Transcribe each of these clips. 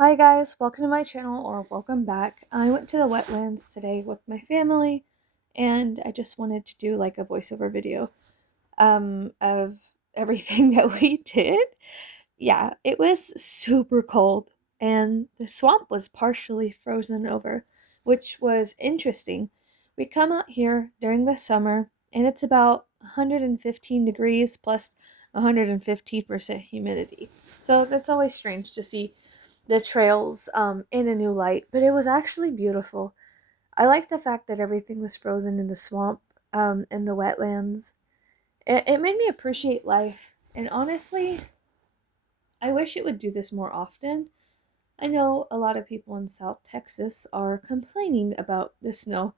Hi guys, welcome to my channel or welcome back. I went to the wetlands today with my family and I just wanted to do like a voiceover video of everything that we did. Yeah, it was super cold and the swamp was partially frozen over, which was interesting. We come out here during the summer and it's about 115 degrees plus 150% humidity. So that's always strange to see the trails in a new light, but it was actually beautiful. I like the fact that everything was frozen in the swamp, in the wetlands. It made me appreciate life, and honestly, I wish it would do this more often. I know a lot of people in South Texas are complaining about the snow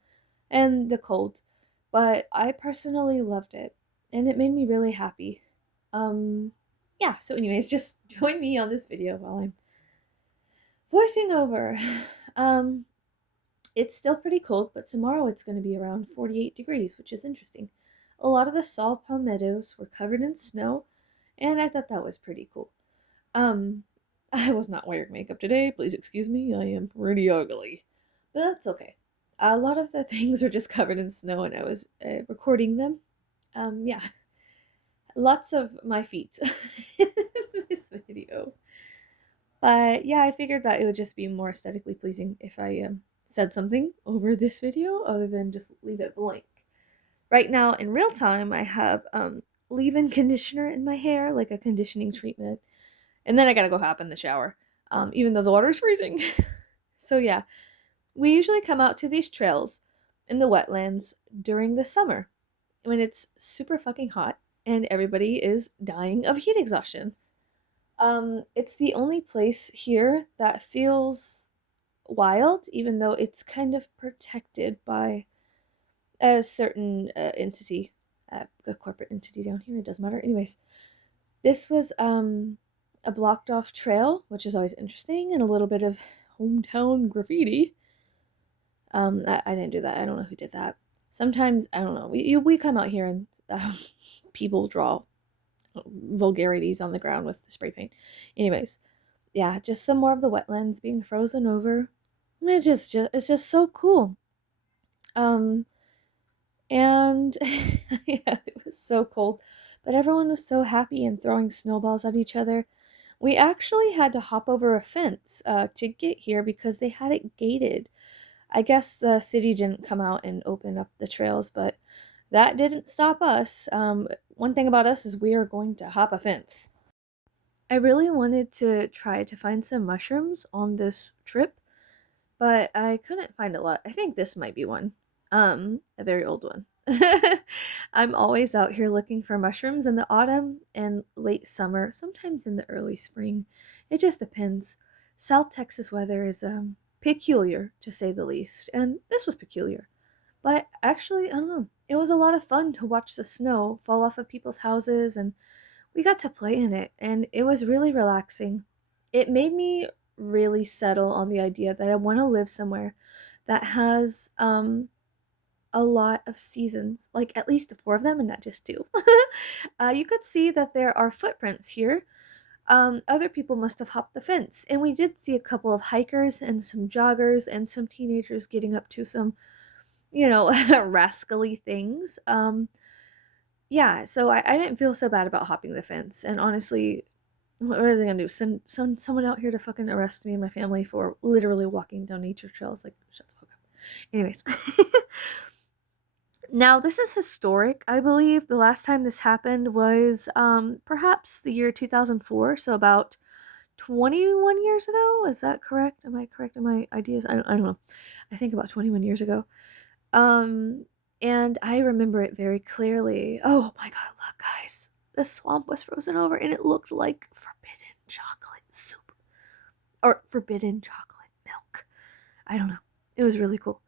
and the cold, but I personally loved it, and it made me really happy. Yeah, so anyways, just join me on this video while I'm voicing over. Um, It's still pretty cold, but tomorrow it's going to be around 48 degrees, which is interesting. A lot of the saw palmettos were covered in snow, and I thought that was pretty cool. Um, I was not wearing makeup today. Please excuse me. I am pretty ugly, but that's okay. A lot of the things were just covered in snow, and I was recording them. Yeah, lots of my feet in this video. But yeah, I figured that it would just be more aesthetically pleasing if I said something over this video other than just leave it blank. Right now, in real time, I have leave-in conditioner in my hair, like a conditioning treatment, and then I gotta go hop in the shower, even though the water's freezing. So yeah, we usually come out to these trails in the wetlands during the summer when it's super fucking hot and everybody is dying of heat exhaustion. It's the only place here that feels wild, even though it's kind of protected by a certain entity, a corporate entity down here. It doesn't matter. Anyways, this was a blocked off trail, which is always interesting, and a little bit of hometown graffiti. I didn't do that. I don't know who did that. Sometimes I don't know. We come out here and people draw vulgarities on the ground with spray paint. Anyways, yeah, just some more of the wetlands being frozen over. It's just so cool. Um, and yeah, it was so cold, but everyone was so happy and throwing snowballs at each other. We actually had to hop over a fence to get here because they had it gated. I guess the city didn't come out and open up the trails, but that didn't stop us. One thing about us is we are going to hop a fence. I really wanted to try to find some mushrooms on this trip, but I couldn't find a lot. I think this might be one. A very old one. I'm always out here looking for mushrooms in the autumn and late summer, sometimes in the early spring. It just depends. South Texas weather is peculiar to say the least, and this was peculiar. But actually, I don't know. It was a lot of fun to watch the snow fall off of people's houses, and we got to play in it, and it was really relaxing. It made me really settle on the idea that I want to live somewhere that has a lot of seasons, like at least four of them and not just two. You could see that there are footprints here. Other people must have hopped the fence, and we did see a couple of hikers and some joggers and some teenagers getting up to some, rascally things. Yeah, so I didn't feel so bad about hopping the fence, and honestly, what are they gonna do? Send someone out here to fucking arrest me and my family for literally walking down nature trails? Like, shut the fuck up. Anyways. Now, this is historic. I believe the last time this happened was perhaps the year 2004, so about 21 years ago. Is that correct? Am I correct in my ideas? I don't know. I think about 21 years ago. Um, and I remember it very clearly. Oh my god, look, guys. The swamp was frozen over and it looked like forbidden chocolate soup or forbidden chocolate milk. I don't know. It was really cool.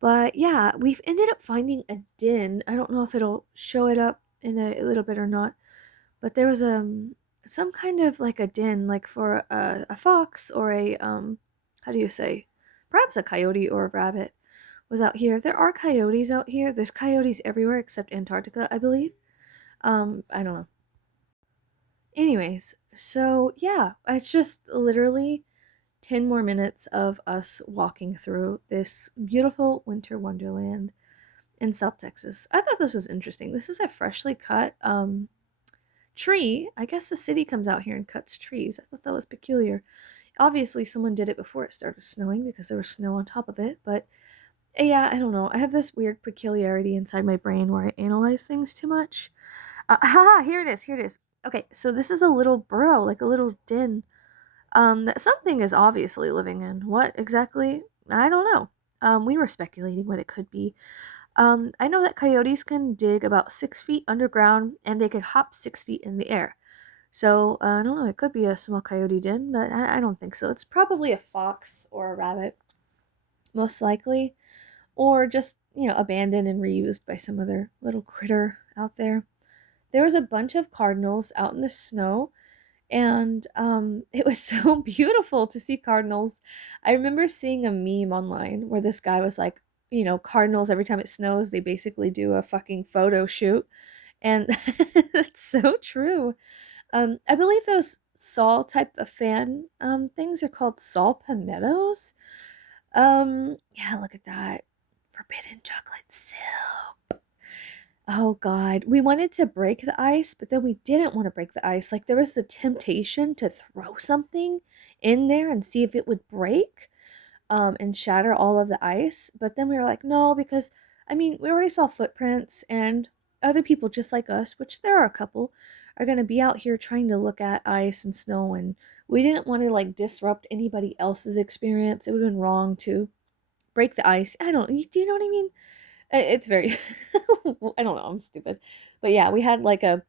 But yeah, we've ended up finding a den. I don't know if it'll show it up in a little bit or not, but there was some kind of like a den, like for a fox or a how do you say, perhaps a coyote or a rabbit was out here. There are coyotes out here. There's coyotes everywhere except Antarctica, I believe. I don't know. Anyways, so yeah, it's just literally 10 more minutes of us walking through this beautiful winter wonderland in South Texas. I thought this was interesting. This is a freshly cut tree. I guess the city comes out here and cuts trees. I thought that was peculiar. Obviously, someone did it before it started snowing because there was snow on top of it, but yeah, I don't know. I have this weird peculiarity inside my brain where I analyze things too much. Haha, here it is. Here it is. Okay, so this is a little burrow, like a little den, that something is obviously living in. What exactly? I don't know. We were speculating what it could be. I know that coyotes can dig about 6 feet underground and they could hop 6 feet in the air. So, I don't know, it could be a small coyote den, but I don't think so. It's probably a fox or a rabbit, most likely, or just, abandoned and reused by some other little critter out there. There was a bunch of cardinals out in the snow, and it was so beautiful to see cardinals. I remember seeing a meme online where this guy was like, cardinals, every time it snows, they basically do a fucking photo shoot. And that's so true. I believe those saw type of fan things are called saw palmettos. Yeah, look at that. Forbidden chocolate soup. Oh god. We wanted to break the ice, but then we didn't want to break the ice. Like there was the temptation to throw something in there and see if it would break and shatter all of the ice. But then we were like, no, because I mean, we already saw footprints and other people just like us, which there are a couple, are going to be out here trying to look at ice and snow. And we didn't want to like disrupt anybody else's experience. It would have been wrong to break the ice. Do you know what I mean? It's very, I don't know, I'm stupid. But yeah, we had like a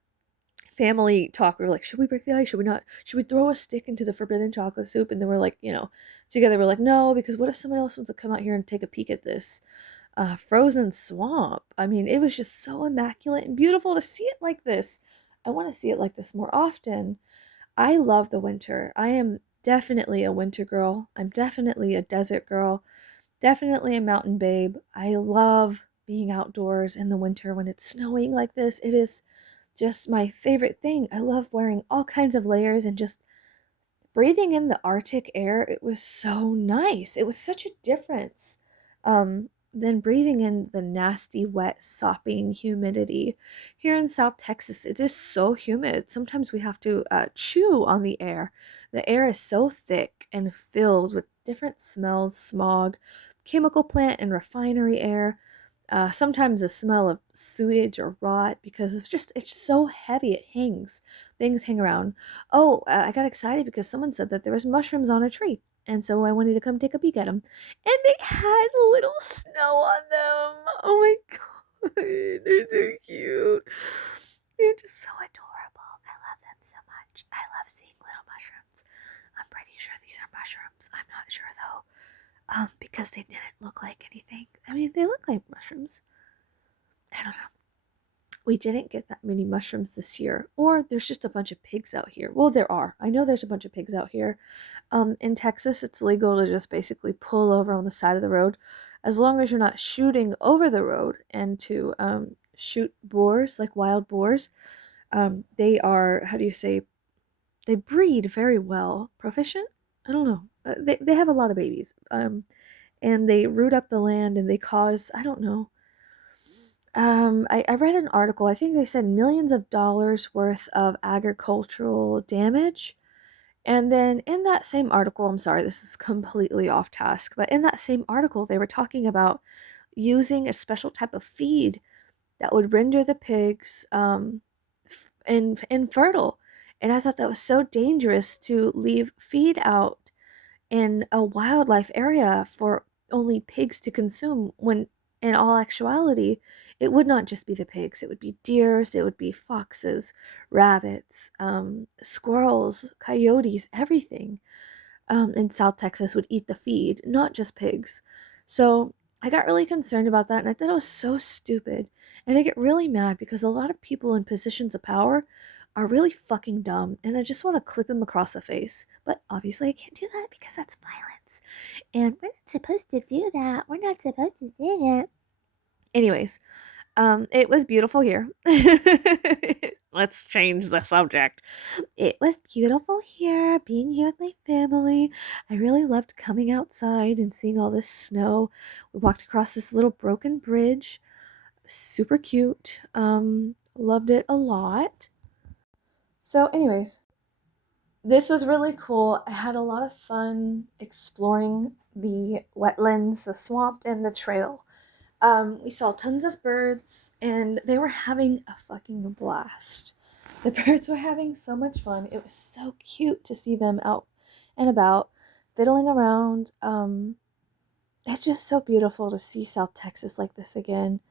family talk. We were like, should we break the ice? Should we not? Should we throw a stick into the forbidden chocolate soup? And then we're like, together we're like, no, because what if someone else wants to come out here and take a peek at this frozen swamp? I mean, it was just so immaculate and beautiful to see it like this. I want to see it like this more often. I love the winter. I am definitely a winter girl. I'm definitely a desert girl. Definitely a mountain babe. I love being outdoors in the winter when it's snowing like this. It is just my favorite thing. I love wearing all kinds of layers and just breathing in the Arctic air. It was so nice. It was such a difference than breathing in the nasty, wet, sopping humidity. Here in South Texas, it is so humid. Sometimes we have to chew on the air. The air is so thick and filled with different smells, smog, chemical plant and refinery air. Sometimes the smell of sewage or rot because it's so heavy it hangs. Things hang around. Oh, I got excited because someone said that there was mushrooms on a tree, and so I wanted to come take a peek at them. And they had little snow on them. Oh my god, they're so cute. They're just so adorable. I love them so much. I love seeing little mushrooms. I'm pretty sure these are mushrooms. I'm not sure though. Because they didn't look like anything. I mean, they look like mushrooms. I don't know. We didn't get that many mushrooms this year, or there's just a bunch of pigs out here. Well, there are. I know there's a bunch of pigs out here. In Texas, it's legal to just basically pull over on the side of the road, as long as you're not shooting over the road and to shoot boars, like wild boars. They are, how do you say, they breed very well. Proficient? I don't know. They have a lot of babies. And they root up the land and they cause, I don't know. I read an article, I think they said millions of dollars worth of agricultural damage. And then in that same article, I'm sorry, this is completely off task, but in that same article, they were talking about using a special type of feed that would render the pigs infertile. And I thought that was so dangerous to leave feed out in a wildlife area for only pigs to consume when in all actuality it would not just be the pigs, it would be deers, it would be foxes, rabbits, squirrels, coyotes, everything in South Texas would eat the feed, not just pigs. So I got really concerned about that and I thought it was so stupid. And I get really mad because a lot of people in positions of power are really fucking dumb and I just want to clip them across the face. But obviously I can't do that because that's violence. And we're not supposed to do that. We're not supposed to do that. Anyways, It was beautiful here. Let's change the subject. It was beautiful here, being here with my family. I really loved coming outside and seeing all this snow. We walked across this little broken bridge. Super cute. Loved it a lot. So, anyways, this was really cool. I had a lot of fun exploring the wetlands, the swamp, and the trail. We saw tons of birds, and they were having a fucking blast. The birds were having so much fun. It was so cute to see them out and about, fiddling around. It's just so beautiful to see South Texas like this again.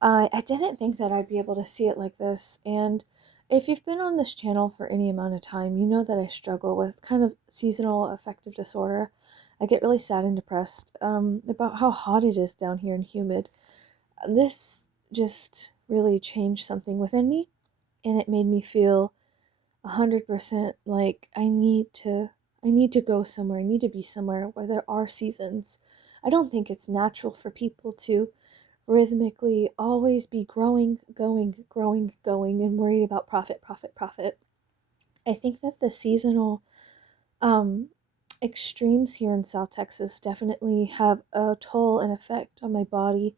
I didn't think that I'd be able to see it like this, and if you've been on this channel for any amount of time, you know that I struggle with kind of seasonal affective disorder. I get really sad and depressed about how hot it is down here and humid. This just really changed something within me, and it made me feel 100% like I need to go somewhere. I need to be somewhere where there are seasons. I don't think it's natural for people to rhythmically always be growing, going, and worried about profit, profit, profit. I think that the seasonal um, extremes here in South Texas definitely have a toll and effect on my body,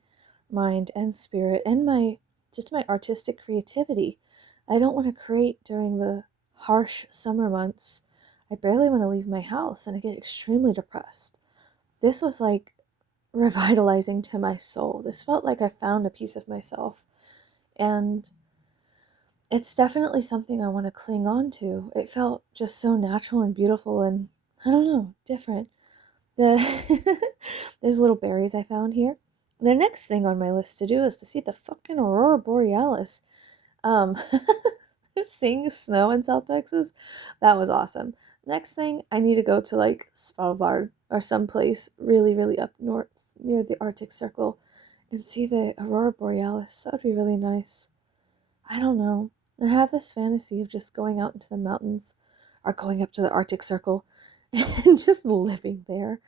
mind, and spirit, and my artistic creativity. I don't want to create during the harsh summer months. I barely want to leave my house, and I get extremely depressed. This was like revitalizing to my soul. This felt like I found a piece of myself. And it's definitely something I want to cling on to. It felt just so natural and beautiful and I don't know, different. The There's little berries I found here. The next thing on my list to do is to see the fucking aurora borealis. Um Seeing snow in South Texas, that was awesome. Next thing, I need to go to like Svalbard or someplace really, really up north near the Arctic Circle and see the aurora borealis. That would be really nice. I don't know. I have this fantasy of just going out into the mountains or going up to the Arctic Circle and just living there.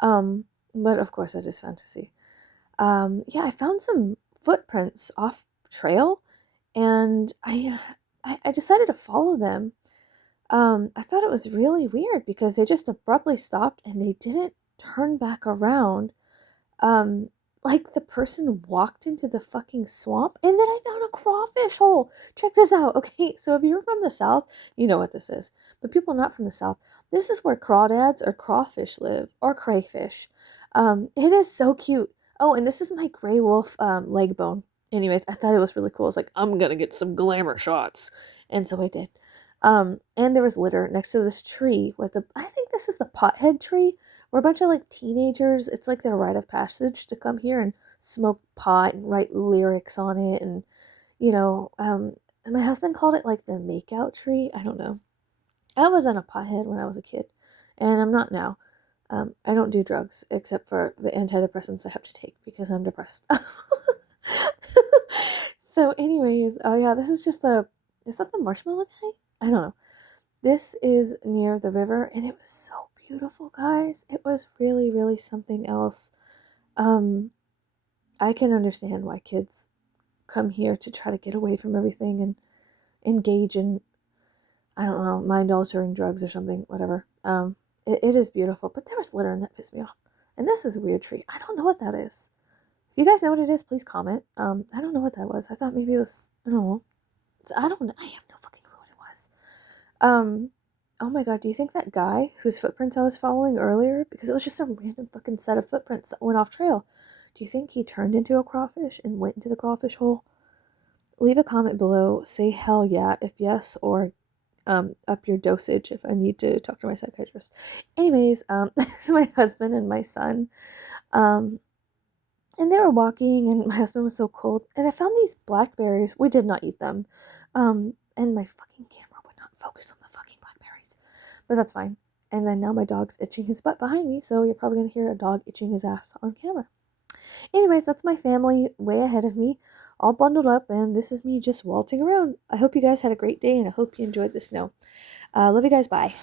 Um, but of course, that is fantasy. Yeah, I found some footprints off trail, and I decided to follow them. I thought it was really weird because they just abruptly stopped and they didn't turn back around. Um, like the person walked into the fucking swamp and then I found a crawfish hole. Check this out. Okay, so if you're from the south, you know what this is. But people not from the south, this is where crawdads or crawfish live or crayfish. It is so cute. Oh, and this is my gray wolf leg bone. Anyways, I thought it was really cool. I was like, I'm gonna get some glamour shots. And so I did. And there was litter next to this tree with the I think this is the pothead tree we're a bunch of like teenagers. It's like their rite of passage to come here and smoke pot and write lyrics on it. And, you know, my husband called it like the makeout tree. I don't know. I wasn't a pothead when I was a kid, and I'm not now. I don't do drugs except for the antidepressants I have to take because I'm depressed. So, anyways, oh yeah, this is just is that the marshmallow guy? I don't know. This is near the river, and it was so beautiful, guys. It was really, really something else. Um, I can understand why kids come here to try to get away from everything and engage in, I don't know, mind altering drugs or something, whatever. It is beautiful, but there was litter and that pissed me off. And this is a weird tree. I don't know what that is. If you guys know what it is, please comment. I don't know what that was. I thought maybe it was, I don't know. I don't know. I have no fucking clue what it was. Oh my god, do you think that guy whose footprints I was following earlier, because it was just some random fucking set of footprints that went off trail, do you think he turned into a crawfish and went into the crawfish hole? Leave a comment below, say hell yeah if yes, or up your dosage if I need to talk to my psychiatrist. Anyways, this is my husband and my son. Um, and they were walking, and my husband was so cold, and I found these blackberries. We did not eat them. And my fucking camera would not focus on the fucking blackberries. But that's fine. And then now my dog's itching his butt behind me, so you're probably gonna hear a dog itching his ass on camera. Anyways, that's my family way ahead of me, all bundled up, and this is me just waltzing around. I hope you guys had a great day, and I hope you enjoyed the snow. Love you guys, bye.